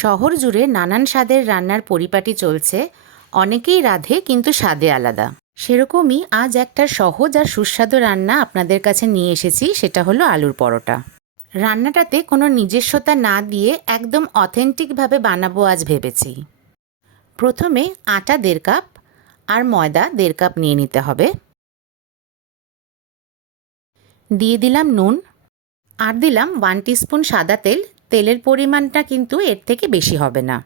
শহর জুড়ে নানান স্বাদের রান্নার পরিপাটি চলছে। অনেকেই রাঁধে, কিন্তু স্বাদে আলাদা। সেরকমই আজ একটা সহজ আর সুস্বাদু রান্না আপনাদের কাছে নিয়ে এসেছি, সেটা হলো আলুর পরোটা। রান্নাটাতে কোনো নিজস্বতা না দিয়ে একদম অথেন্টিকভাবে বানাবো আজ ভেবেছি। প্রথমে আটা 1.5 কাপ আর ময়দা 1.5 কাপ নিয়ে নিতে হবে। দিয়ে দিলাম নুন আর দিলাম 1 টিস্পুন সাদা তেল। তেলের পরিমাণটা কিন্তু এর থেকে বেশি হবে না।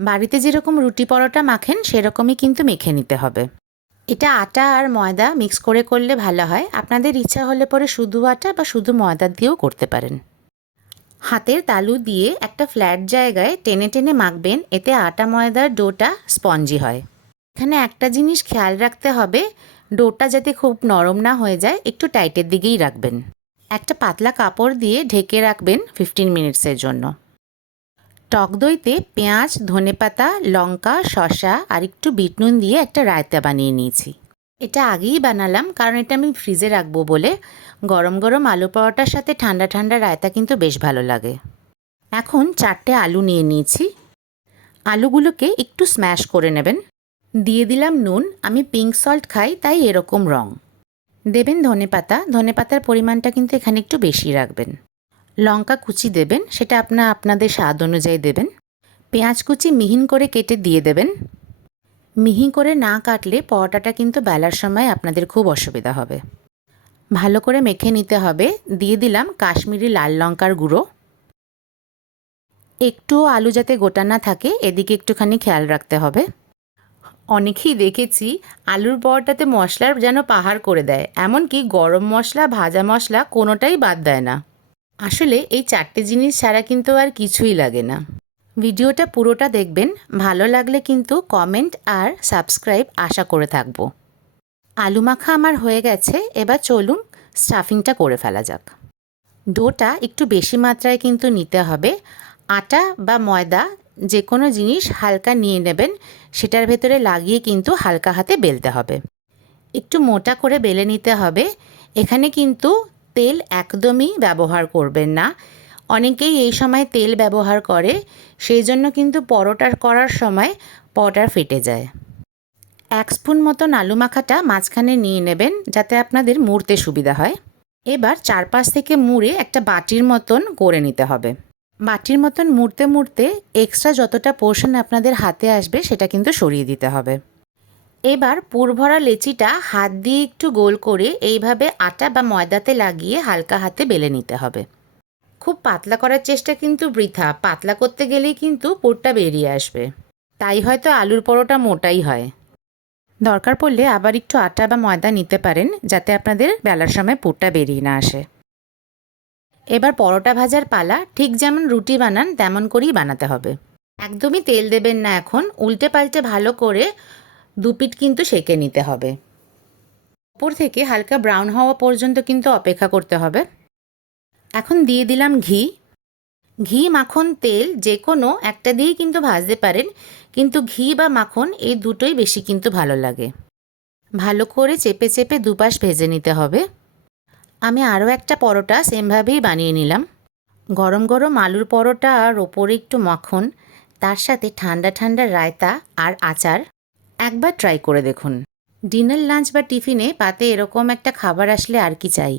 বাড়িতে যেরকম রুটি পরোটা মাখেন সেরকমই কিন্তু মেখে নিতে হবে। এটা আটা আর ময়দা মিক্স করে করলে ভালো হয়। আপনাদের ইচ্ছা হলে পরে শুধু আটা বা শুধু ময়দা দিয়েও করতে পারেন। হাতের তালু দিয়ে একটা ফ্ল্যাট জায়গায় টেনে টেনে মাখবেন, এতে আটা ময়দার ডোটা স্পঞ্জি হয়। এখানে একটা জিনিস খেয়াল রাখতে হবে, ডোটা যাতে খুব নরম না হয়ে যায়, একটু টাইটের দিকেই রাখবেন। একটা পাতলা কাপড় দিয়ে ঢেকে রাখবেন 15 মিনিটসের জন্য। টক দইতে পেঁয়াজ, ধনেপাতা, লঙ্কা, শসা আর একটু বিট নুন দিয়ে একটা রায়তা বানিয়ে নিয়েছি। এটা আগেই বানালাম, কারণ এটা আমি ফ্রিজে রাখবো বলে। গরম গরম আলু পরোটার সাথে ঠান্ডা ঠান্ডা রায়তা কিন্তু বেশ ভালো লাগে। এখন 4টে আলু নিয়ে নিয়েছি। আলুগুলোকে একটু স্ম্যাশ করে নেবেন। দিয়ে দিলাম নুন। আমি পিঙ্ক সল্ট খাই, তাই এরকম রং। দেবেন ধনেপাতা। ধনেপাতার পরিমাণটা কিন্তু এখানে একটু বেশি রাখবেন। লঙ্কা কুচি দেবেন, সেটা আপনাদের স্বাদ অনুযায়ী দেবেন। পেঁয়াজ কুচি মিহিন করে কেটে দিয়ে দেবেন। মিহি করে না কাটলে পরোটাটা কিন্তু বেলার সময় আপনাদের খুব অসুবিধা হবে। ভালো করে মেখে নিতে হবে। দিয়ে দিলাম কাশ্মীরি লাল লঙ্কার গুঁড়ো। একটুও আলু যাতে গোটা না থাকে, এদিকে একটুখানি খেয়াল রাখতে হবে। অনেকেই দেখেছি আলুর পরোটাতে মশলার যেন পাহাড় করে দেয়, এমনকি গরম মশলা, ভাজা মশলা কোনোটাই বাদ দেয় না। আসলে এই 4টে জিনিস ছাড়া কিন্তু আর কিছুই লাগে না। ভিডিওটা পুরোটা দেখবেন। ভালো লাগলে কিন্তু কমেন্ট আর সাবস্ক্রাইব আশা করে থাকবো। আলু মাখা আমার হয়ে গেছে। এবার চলুন স্টাফিংটা করে ফেলা যাক। ডোটা একটু বেশি মাত্রায় কিন্তু নিতে হবে। আটা বা ময়দা যে কোনো জিনিস হালকা নিয়ে নেবেন, সেটার ভেতরে লাগিয়ে কিন্তু হালকা হাতে বেলতে হবে। একটু মোটা করে বেলে নিতে হবে। এখানে কিন্তু তেল একদমই ব্যবহার করবেন না। অনেকেই এই সময় তেল ব্যবহার করে, সেই জন্য কিন্তু পরোটা করার সময় পরোটা ফেটে যায়। 1 স্পুন মতন আলু মাখাটা মাঝখানে নিয়ে নেবেন, যাতে আপনাদের মুড়তে সুবিধা হয়। এবার চারপাশ থেকে মুড়ে একটা বাটির মতন করে নিতে হবে। বাটির মতন মুড়তে মুড়তে এক্সট্রা যতটা পোর্শন আপনাদের হাতে আসবে সেটা কিন্তু সরিয়ে দিতে হবে। এবার পুরভরা লেচিটা হাত দিয়ে একটু গোল করে এইভাবে আটা বা ময়দাতে লাগিয়ে হালকা হাতে বেলে নিতে হবে। খুব পাতলা করার চেষ্টা কিন্তু বৃথা। পাতলা করতে গেলেই কিন্তু পুরটা বেরিয়ে আসবে। তাই হয়তো আলুর পরোটা মোটাই হয়। দরকার পড়লে আবার একটু আটা বা ময়দা নিতে পারেন, যাতে আপনাদের বেলার সময় পুরটা বেরিয়ে না আসে। এবার পরোটা ভাজার পালা। ঠিক যেমন রুটি বানান তেমন করেই বানাতে হবে। একদমই তেল দেবেন না এখন। উল্টে পাল্টে ভালো করে 2 পিঠ কিন্তু সেঁকে নিতে হবে। উপর থেকে হালকা ব্রাউন হওয়া পর্যন্ত কিন্তু অপেক্ষা করতে হবে। এখন দিয়ে দিলাম ঘি। ঘি, মাখন, তেল যে কোনো একটা দিয়েই কিন্তু ভাজতে পারেন, কিন্তু ঘি বা মাখন এই দুটোই বেশি কিন্তু ভালো লাগে। ভালো করে চেপে চেপে দুপাশ ভেজে নিতে হবে। আমি আরও একটা পরোটা সেমভাবেই বানিয়ে নিলাম। গরম গরম আলুর পরোটা আর ওপরে একটু মাখন, তার সাথে ঠান্ডা ঠান্ডা রায়তা আর আচার। একবার ট্রাই করে দেখুন। ডিনার, লাঞ্চ বা টিফিনে পাতে এরকম একটা খাবার আসলে আর কি চাই।